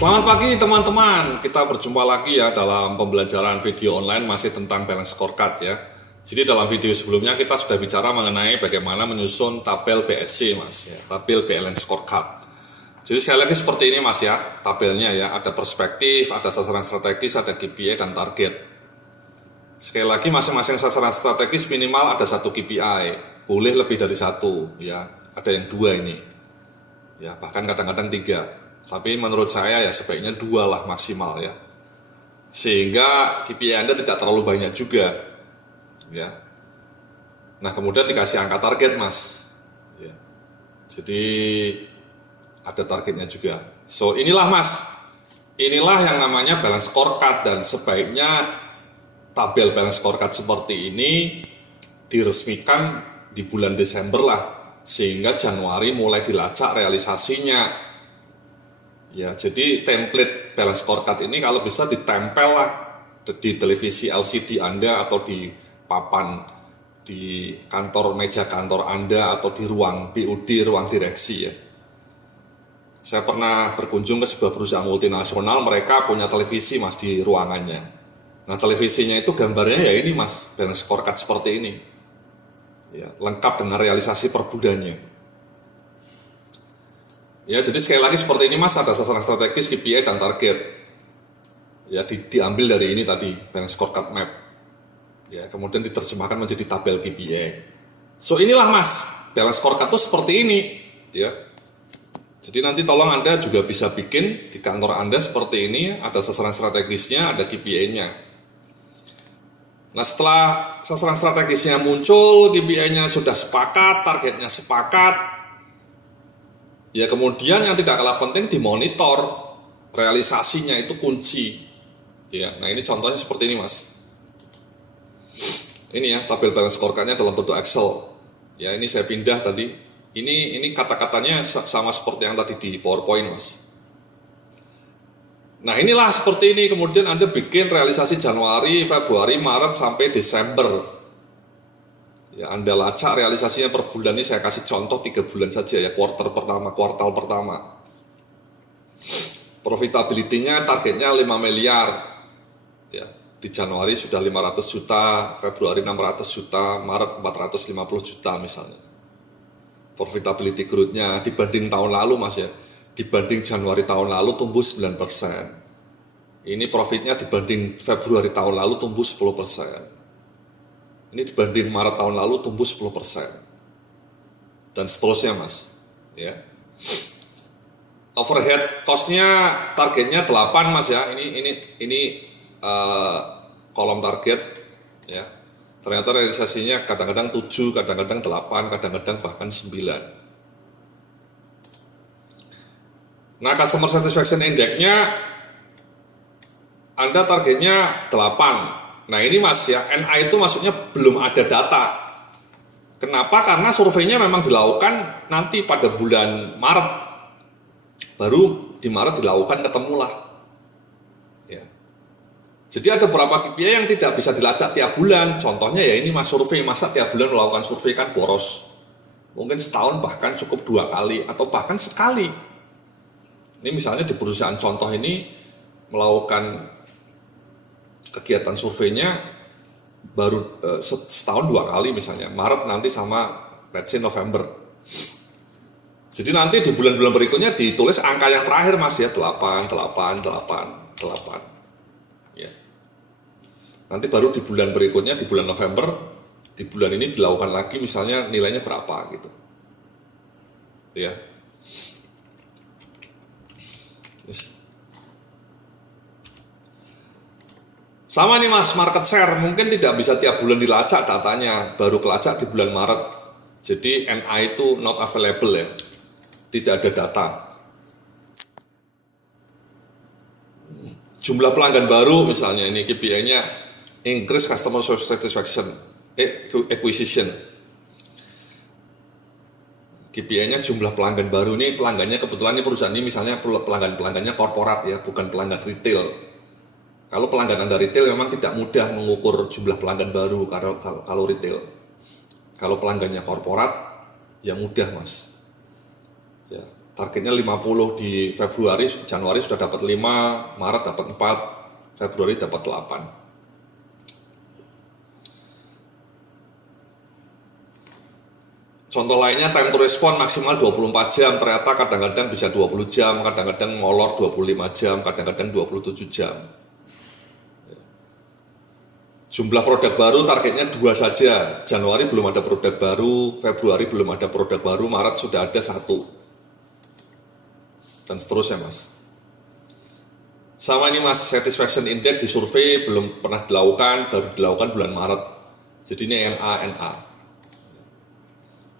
Selamat pagi teman-teman, kita berjumpa lagi ya dalam pembelajaran video online masih tentang balance scorecard ya. Jadi dalam video sebelumnya kita sudah bicara mengenai bagaimana menyusun tabel BSC mas ya, tabel balance scorecard. Jadi sekali lagi seperti ini mas ya, tabelnya ya, ada perspektif, ada sasaran strategis, ada KPI dan target. Sekali lagi masing-masing sasaran strategis minimal ada satu KPI, boleh lebih dari satu ya, ada yang dua ini ya, bahkan kadang-kadang tiga. Tapi menurut saya ya sebaiknya 2 lah maksimal ya, sehingga KPI Anda tidak terlalu banyak juga ya. Nah kemudian dikasih angka target mas ya. Jadi ada targetnya juga. So inilah mas, inilah yang namanya balance scorecard, dan sebaiknya tabel balance scorecard seperti ini diresmikan di bulan Desember lah, sehingga Januari mulai dilacak realisasinya. Ya, jadi template balance scorecard ini kalau bisa ditempel lah di televisi LCD Anda atau di papan di kantor, meja kantor Anda atau di ruang BOD, ruang direksi ya. Saya pernah berkunjung ke sebuah perusahaan multinasional, mereka punya televisi mas di ruangannya. Nah televisinya itu gambarnya ya ini mas, balance scorecard seperti ini. Ya, lengkap dengan realisasi per bulannya. Ya, jadi sekali lagi seperti ini mas, ada sasaran strategis, KPI dan target. Ya, diambil dari ini tadi, balance scorecard map. Ya, kemudian diterjemahkan menjadi tabel KPI. So inilah mas, balance scorecard itu seperti ini. Ya, jadi nanti tolong Anda juga bisa bikin di kantor Anda seperti ini, ada sasaran strategisnya, ada KPI-nya. Nah setelah sasaran strategisnya muncul, KPI-nya sudah sepakat, targetnya sepakat. Ya kemudian yang tidak kalah penting dimonitor, realisasinya itu kunci. Ya, nah ini contohnya seperti ini mas. Ini ya tabel balance scorecard-nya dalam bentuk Excel. Ya ini saya pindah tadi. Ini kata-katanya sama seperti yang tadi di PowerPoint mas. Nah inilah seperti ini. Kemudian Anda bikin realisasi Januari, Februari, Maret sampai Desember. Ya, Anda lacak realisasinya per bulan. Ini saya kasih contoh 3 bulan saja ya, kuartal pertama. Profitability-nya targetnya 5 miliar. Ya, di Januari sudah 500 juta, Februari 600 juta, Maret 450 juta misalnya. Profitability growth-nya dibanding tahun lalu mas ya, dibanding Januari tahun lalu tumbuh 9%. Ini profitnya dibanding Februari tahun lalu tumbuh 10%. Ini dibanding Maret tahun lalu tumbuh 10%. Dan seterusnya mas ya. Overhead cost-nya targetnya 8 mas ya. Ini kolom target ya. Ternyata realisasinya kadang-kadang 7, kadang-kadang 8, kadang-kadang bahkan 9. Nah customer satisfaction index-nya Anda targetnya 8. Nah ini mas ya, NA itu maksudnya belum ada data. Kenapa? Karena surveinya memang dilakukan nanti pada bulan Maret. Baru di Maret dilakukan, ketemulah. Ya. Jadi ada beberapa KPI yang tidak bisa dilacak tiap bulan. Contohnya ya ini mas, survei. Masa tiap bulan melakukan survei kan boros. Mungkin setahun bahkan cukup 2 kali atau bahkan sekali. Ini misalnya di perusahaan contoh ini melakukan kegiatan surveinya baru setahun 2 kali misalnya, Maret nanti sama let's say November. Jadi nanti di bulan-bulan berikutnya ditulis angka yang terakhir mas ya, 8. Ya. Nanti baru di bulan berikutnya, di bulan November, di bulan ini dilakukan lagi misalnya nilainya berapa gitu. Ya. Sama nih mas, market share mungkin tidak bisa tiap bulan dilacak datanya, baru kelacak di bulan Maret. Jadi NA itu not available ya, tidak ada data. Jumlah pelanggan baru misalnya, ini KPI-nya increase customer satisfaction, acquisition. KPI-nya jumlah pelanggan baru, ini pelanggannya kebetulan ini perusahaan ini misalnya pelanggannya korporat ya, bukan pelanggan retail. Kalau pelanggan Anda retail memang tidak mudah mengukur jumlah pelanggan baru kalau retail. Kalau pelanggannya korporat ya mudah mas. Ya. Targetnya 50 di Februari, Januari sudah dapat 5, Maret dapat 4, Februari dapat 8. Contoh lainnya time to respond maksimal 24 jam, ternyata kadang-kadang bisa 20 jam, kadang-kadang molor 25 jam, kadang-kadang 27 jam. Jumlah produk baru targetnya 2 saja, Januari belum ada produk baru, Februari belum ada produk baru, Maret sudah ada 1. Dan seterusnya mas. Sama ini mas, satisfaction index di survei belum pernah dilakukan, baru dilakukan bulan Maret. Jadi ini NA.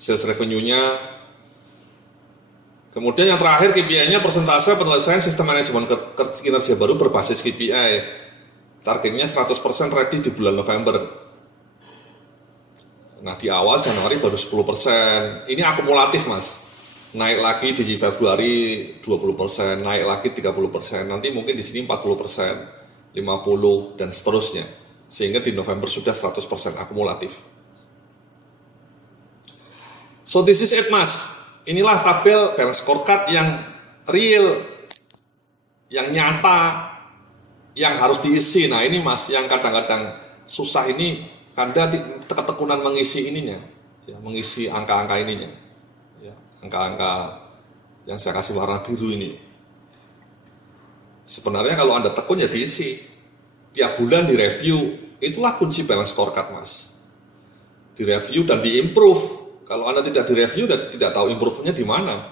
Sales revenue-nya. Kemudian yang terakhir KPI-nya persentase penyelesaian sistem manajemen kinerja baru berbasis KPI. Targetnya 100% ready di bulan November. Nah di awal Januari baru 10%. Ini akumulatif mas. Naik lagi di Februari 20%, naik lagi 30%. Nanti mungkin di sini 40%, 50 dan seterusnya. Sehingga di November sudah 100% akumulatif. So this is it mas, inilah tabel balance scorecard yang real, yang nyata, yang harus diisi. Nah ini mas, yang kadang-kadang susah ini, Anda ketekunan mengisi ininya, ya, mengisi angka-angka ininya, ya, angka-angka yang saya kasih warna biru ini. Sebenarnya kalau Anda tekun ya diisi, tiap bulan direview, itulah kunci balance scorecard mas. Direview dan diimprove. Kalau Anda tidak direview dan tidak tahu improve-nya di mana.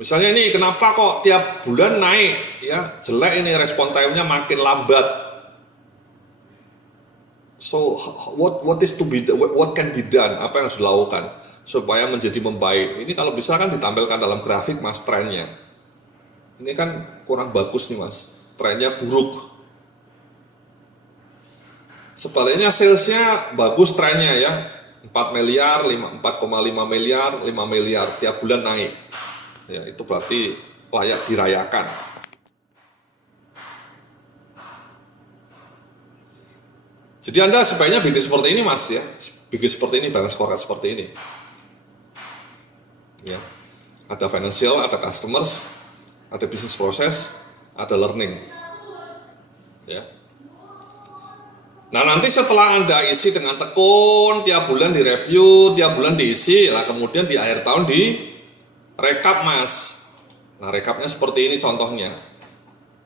Misalnya ini kenapa kok tiap bulan naik, ya jelek ini respon time-nya makin lambat. So what is to be, what can be done? Apa yang harus dilakukan supaya menjadi membaik? Ini kalau bisa kan ditampilkan dalam grafik mas trennya. Ini kan kurang bagus nih mas, trennya buruk. Sebaliknya salesnya bagus trennya ya, 4 miliar, 4,5 miliar, 5 miliar tiap bulan naik. Ya, itu berarti layak dirayakan. Jadi Anda sebaiknya bikin seperti ini mas ya, bikin seperti ini, balance scorecard seperti ini. Ya, ada financial, ada customers, ada business process, ada learning. Ya. Nah nanti setelah Anda isi dengan tekun, tiap bulan direview, tiap bulan diisi, lah kemudian di akhir tahun di rekap mas. Nah rekapnya seperti ini contohnya.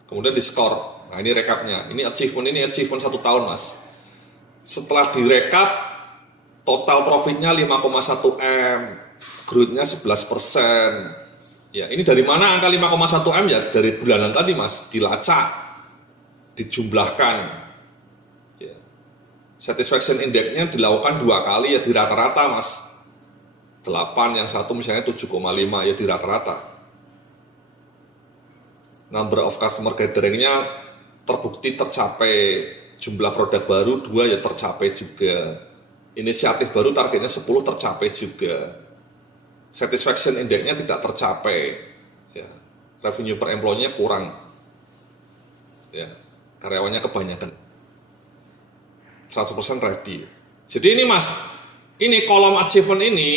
Kemudian di skor. Nah ini rekapnya. Ini achievement 1 tahun mas. Setelah direkap, total profitnya 5,1 M, growth-nya 11%. Ya ini dari mana angka 5,1 M ya? Dari bulanan tadi mas, dilacak, dijumlahkan. Satisfaction index-nya dilakukan 2 kali ya di rata-rata mas. 8 yang satu misalnya 7,5 ya di rata-rata. Number of customer gathering-nya terbukti tercapai, jumlah produk baru 2 ya tercapai juga. Inisiatif baru targetnya 10 tercapai juga. Satisfaction index-nya tidak tercapai. Ya. Revenue per employee-nya kurang. Ya. Karyawannya kebanyakan. 100% ready. Jadi ini mas, ini kolom achievement ini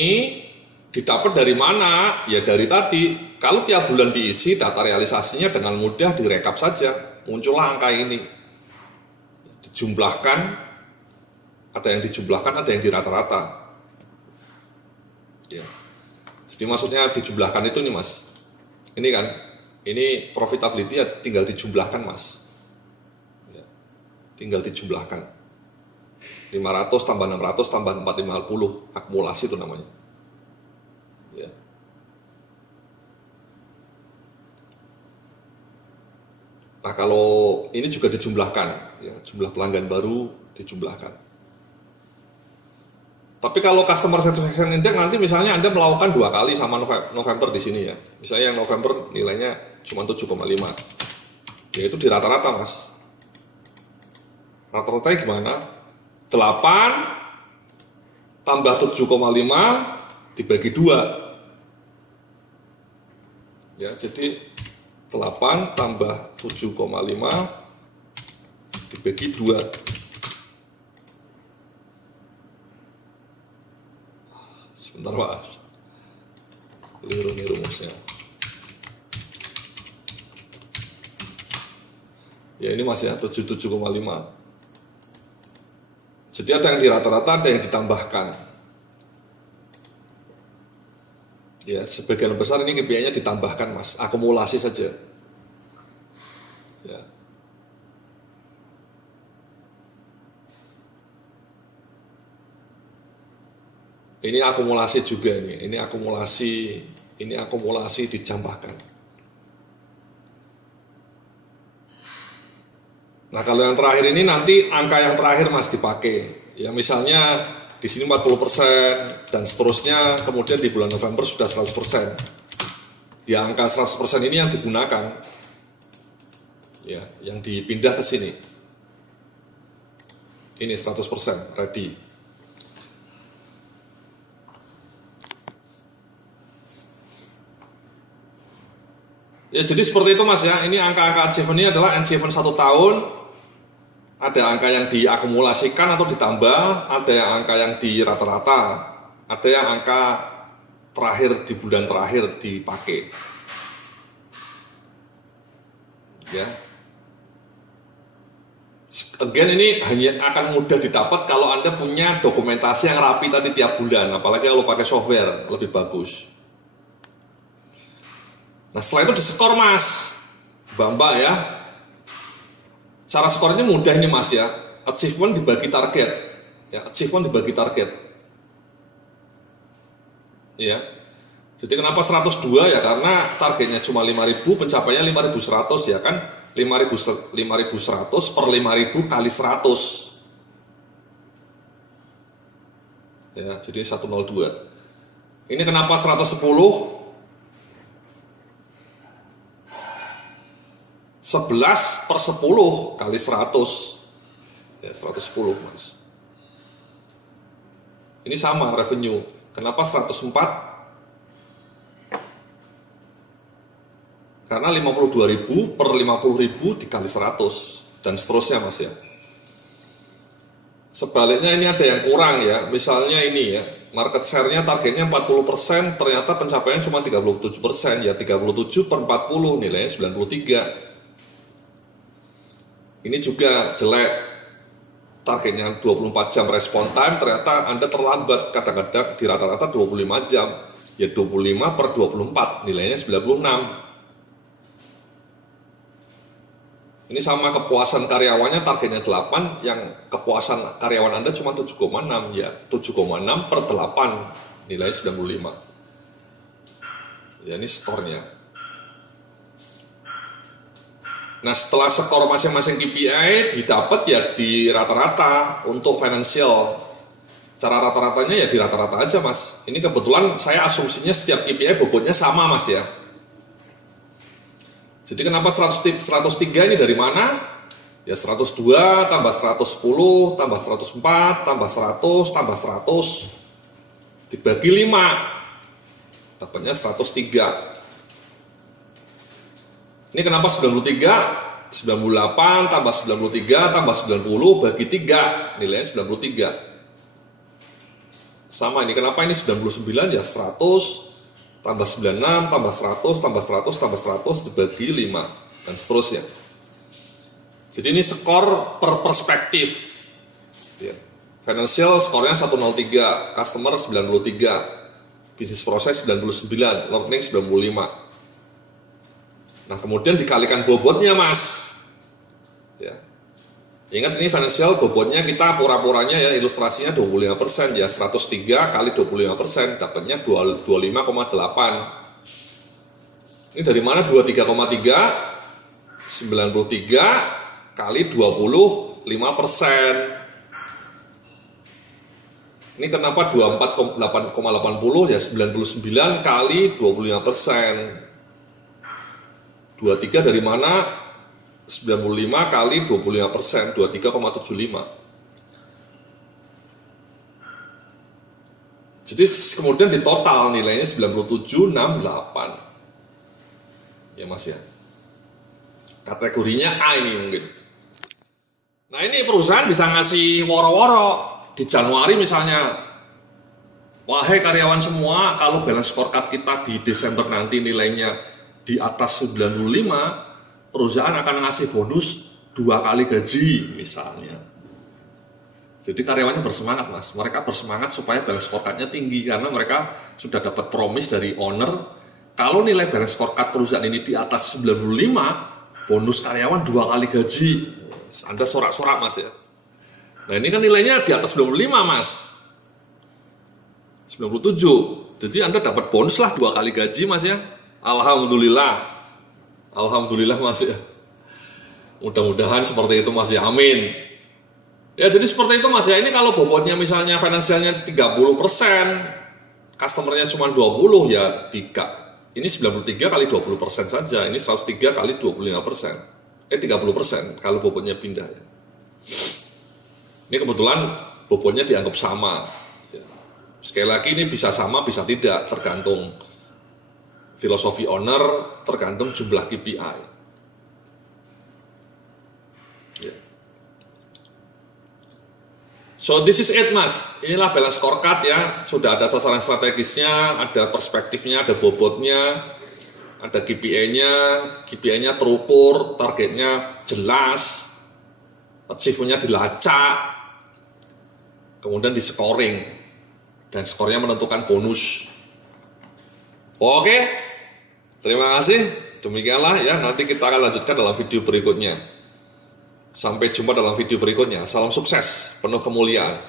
didapat dari mana? Ya dari tadi. Kalau tiap bulan diisi data realisasinya dengan mudah direkap saja, muncullah angka ini. Dijumlahkan, ada yang dijumlahkan, ada yang di rata-rata. Ya. Jadi maksudnya dijumlahkan itu nih mas. Ini kan, ini profitability ya tinggal dijumlahkan mas. Ya. Tinggal dijumlahkan. 500 tambah 600 tambah 450 akumulasi itu namanya. Ya. Nah kalau ini juga dijumlahkan, ya, jumlah pelanggan baru dijumlahkan. Tapi kalau customer satisfaction index nanti misalnya Anda melakukan 2 kali sama November di sini ya. Misalnya yang November nilainya cuma 7,5. Ya itu di rata-rata mas. Rata-ratanya gimana? 8 tambah 7,5 dibagi 2. Ya, jadi 8 tambah 7,5 dibagi 2. Sebentar mas. Keliru nih rumusnya. Ya ini masih 77,5. Jadi ada yang di rata-rata, ada yang ditambahkan. Ya, sebagian besar ini KPI-nya ditambahkan, Mas. Akumulasi saja. Ya. Ini akumulasi juga nih. Ini akumulasi ditambahkan. Nah, kalau yang terakhir ini nanti angka yang terakhir Mas dipakai. Ya misalnya di sini 40% dan seterusnya, kemudian di bulan November sudah 100%. Ya angka 100% ini yang digunakan. Ya, yang dipindah ke sini. Ini 100% ready. Ya jadi seperti itu Mas ya. Ini angka-angka achievement ini adalah achievement 1 tahun. Ada angka yang diakumulasikan atau ditambah, ada yang angka yang di rata-rata, ada yang angka terakhir di bulan terakhir dipakai. Ya. Again ini hanya akan mudah didapat kalau Anda punya dokumentasi yang rapi tadi tiap bulan, apalagi kalau pakai software lebih bagus. Nah setelah itu diskor Mas, Mbak ya. Cara skornya mudah ini Mas ya. Achievement dibagi target. Ya, achievement dibagi target. Ya. Jadi kenapa 102 ya? Karena targetnya cuma 5.000, pencapaiannya 5.100 ya kan? 5.100 per 5.000 kali 100. Ya, jadi 102. Ini kenapa 110? 11 per 10 kali 100. Ya, 110 Mas. Ini sama revenue. Kenapa 104? Karena 52.000 per 50.000 dikali 100 dan seterusnya Mas ya. Sebaliknya ini ada yang kurang ya. Misalnya ini ya, market share-nya targetnya 40%, ternyata pencapaian cuma 37%, ya 37 per 40 nilainya 93. Ini juga jelek, targetnya 24 jam respon time, ternyata Anda terlambat, kadang-kadang di rata-rata 25 jam, ya 25 per 24, nilainya 96. Ini sama kepuasan karyawannya, targetnya 8, yang kepuasan karyawan Anda cuma 7,6, ya 7,6 per 8, nilainya 95. Ya ini skornya. Nah setelah skor masing-masing KPI didapat ya di rata-rata untuk financial. Cara rata-ratanya ya di rata-rata aja Mas. Ini kebetulan saya asumsinya setiap KPI bobotnya sama Mas ya. Jadi kenapa 103 ini dari mana? Ya 102 tambah 110 tambah 104 tambah 100 tambah 100 dibagi 5. Dapatnya 103. Ini kenapa 93, 98 tambah 93 tambah 90 bagi 3, nilainya 93. Sama ini, kenapa ini 99 ya 100 tambah 96 tambah 100 tambah 100 tambah 100 dibagi 5 dan seterusnya. Jadi ini skor per perspektif. Ya. Financial skornya 103, customer 93, bisnis proses 99, learning 95. Nah kemudian dikalikan bobotnya Mas ya. Ingat ini financial bobotnya kita pura-puranya ya, ilustrasinya 25% ya, 103 kali 25% dapatnya 25,8. Ini dari mana 23,3? 93 kali 25%. Ini kenapa 24,80 ya, 99 kali 25%. 23 dari mana? 95 kali 25%, 23,75. Jadi kemudian di total nilainya 97,68. Ya Mas ya. Kategorinya A ini mungkin. Nah ini perusahaan bisa ngasih woro-woro. Di Januari misalnya Wahai karyawan semua, kalau balance scorecard kita di Desember nanti nilainya di atas 95, perusahaan akan ngasih bonus 2 kali gaji misalnya. Jadi karyawannya bersemangat mas, mereka bersemangat supaya balance scorecard-nya tinggi karena mereka sudah dapat promise dari owner, kalau nilai balance scorecard perusahaan ini di atas 95, bonus karyawan 2 kali gaji. Anda sorak-sorak mas ya. Nah ini kan nilainya di atas 95 mas, 97. Jadi Anda dapat bonus lah 2 kali gaji mas ya. Alhamdulillah. Alhamdulillah mas ya. Mudah-mudahan seperti itu mas ya. Amin. Ya jadi seperti itu mas ya. Ini kalau bobotnya misalnya finansialnya 30%, customernya cuma 20 ya 3. Ini 93 kali 20% saja. Ini 103 kali 25%. 30% kalau bobotnya pindah ya. Ini kebetulan bobotnya dianggap sama. Sekali lagi ini bisa sama, bisa tidak, tergantung filosofi owner, tergantung jumlah KPI. Yeah. So this is it mas, inilah balance scorecard ya, sudah ada sasaran strategisnya, ada perspektifnya, ada bobotnya, ada KPI-nya terukur, targetnya jelas, achieve-nya dilacak, kemudian di scoring. Dan skornya menentukan bonus. Oke, terima kasih. Demikianlah ya, nanti kita akan lanjutkan dalam video berikutnya. Sampai jumpa dalam video berikutnya. Salam sukses, penuh kemuliaan.